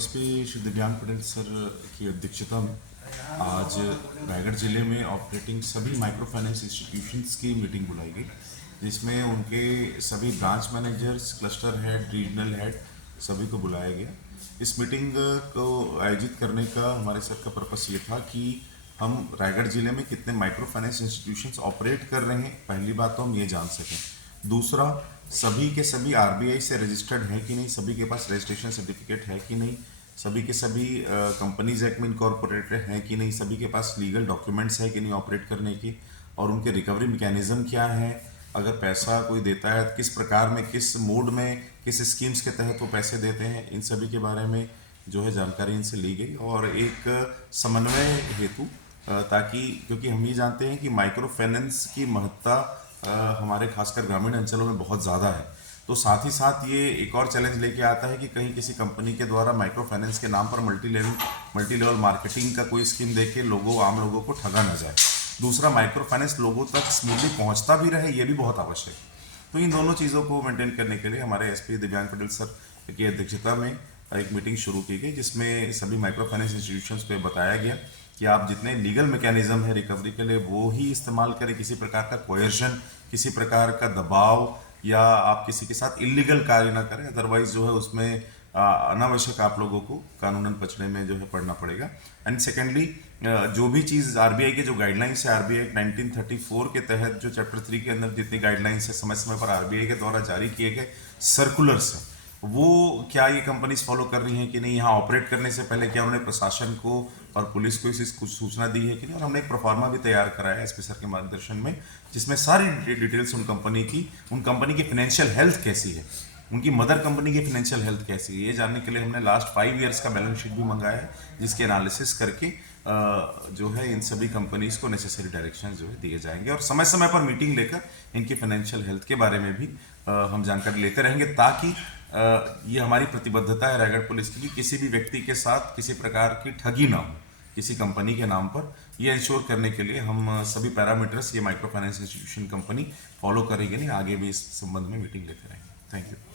SP Shri दिव्यांग Patel sir की अध्यक्षता में आज रायगढ़ जिले में ऑपरेटिंग सभी माइक्रो फाइनेंस इंस्टीट्यूशंस की मीटिंग बुलाई गई, जिसमें उनके सभी branch managers, cluster head, regional head सभी को बुलाया गया। इस मीटिंग को आयोजित करने का हमारे सर का पर्पस ये था कि हम रायगढ़ जिले में कितने माइक्रो फाइनेंस इंस्टीट्यूशंस ऑपरेट कर रहे हैं, पहली बात तो हम ये जान सकें। दूसरा, सभी के सभी आरबीआई से रजिस्टर्ड हैं कि नहीं, सभी के पास रजिस्ट्रेशन सर्टिफिकेट है कि नहीं, सभी के सभी कंपनीज एक्ट में इनकॉर्पोरेटेड हैं कि नहीं, सभी के पास लीगल डॉक्यूमेंट्स है कि नहीं ऑपरेट करने की, और उनके रिकवरी मैकेनिज्म क्या है, अगर पैसा कोई देता है किस प्रकार में, किस मोड में, किस स्कीम्स के तहत वो पैसे देते हैं, इन सभी के बारे में जो है जानकारी इनसे ली गई। और एक समन्वय हेतु ताकि, क्योंकि हम ये जानते हैं कि माइक्रो फाइनेंस की महत्ता हमारे खासकर ग्रामीण अंचलों में बहुत ज़्यादा है, तो साथ ही साथ ये एक और चैलेंज लेके आता है कि कहीं किसी कंपनी के द्वारा माइक्रो फाइनेंस के नाम पर मल्टी लेवल मार्केटिंग का कोई स्कीम देके आम लोगों को ठगा ना जाए। दूसरा, माइक्रो फाइनेंस लोगों तक स्मूथली पहुंचता भी रहे, ये भी बहुत आवश्यक है। तो इन दोनों चीज़ों को मेंटेन करने के लिए हमारे एसपी दिव्यांग पटेल सर की अध्यक्षता में एक मीटिंग शुरू की गई, जिसमें सभी माइक्रो फाइनेंस इंस्टीट्यूशंस को बताया गया कि आप जितने लीगल मैकेनिज्म है रिकवरी के लिए वो ही इस्तेमाल करें, किसी प्रकार का कोयर्शन, किसी प्रकार का दबाव या आप किसी के साथ इलीगल कार्य ना करें, अदरवाइज जो है उसमें अनावश्यक आप लोगों को कानूनन पचड़े में जो है पड़ना पड़ेगा। एंड सेकेंडली, जो भी चीज़ आरबीआई के जो गाइडलाइंस है, आरबीआई 1934 के तहत जो चैप्टर 3 के अंदर जितनी गाइडलाइंस है समय समय पर आरबीआई के द्वारा जारी किए गए सर्कुलर्स हैं, वो क्या ये कंपनीज फॉलो कर रही हैं कि नहीं, यहाँ ऑपरेट करने से पहले क्या उन्होंने प्रशासन को और पुलिस को इस कुछ सूचना दी है कि नहीं। और हमने एक प्रोफार्मा भी तैयार कराया है एसपी सर के मार्गदर्शन में, जिसमें सारी डिटेल्स उन कंपनी की फाइनेंशियल हेल्थ कैसी है, उनकी मदर कंपनी की फाइनेंशियल हेल्थ कैसी है, ये जानने के लिए हमने लास्ट 5 ईयर्स का बैलेंस शीट भी मंगाया है, जिसके एनालिसिस करके जो है इन सभी कंपनीज को नेसेसरी डायरेक्शन जो है दिए जाएंगे, और समय समय पर मीटिंग लेकर इनकी फाइनेंशियल हेल्थ के बारे में भी हम जानकारी लेते रहेंगे, ताकि ये हमारी प्रतिबद्धता है रायगढ़ पुलिस की कि किसी भी व्यक्ति के साथ किसी प्रकार की ठगी ना हो किसी कंपनी के नाम पर। ये इंश्योर करने के लिए हम सभी पैरामीटर्स ये micro finance institution company follow करेगी नहीं, आगे भी इस संबंध में मीटिंग लेते रहेंगे। Thank you.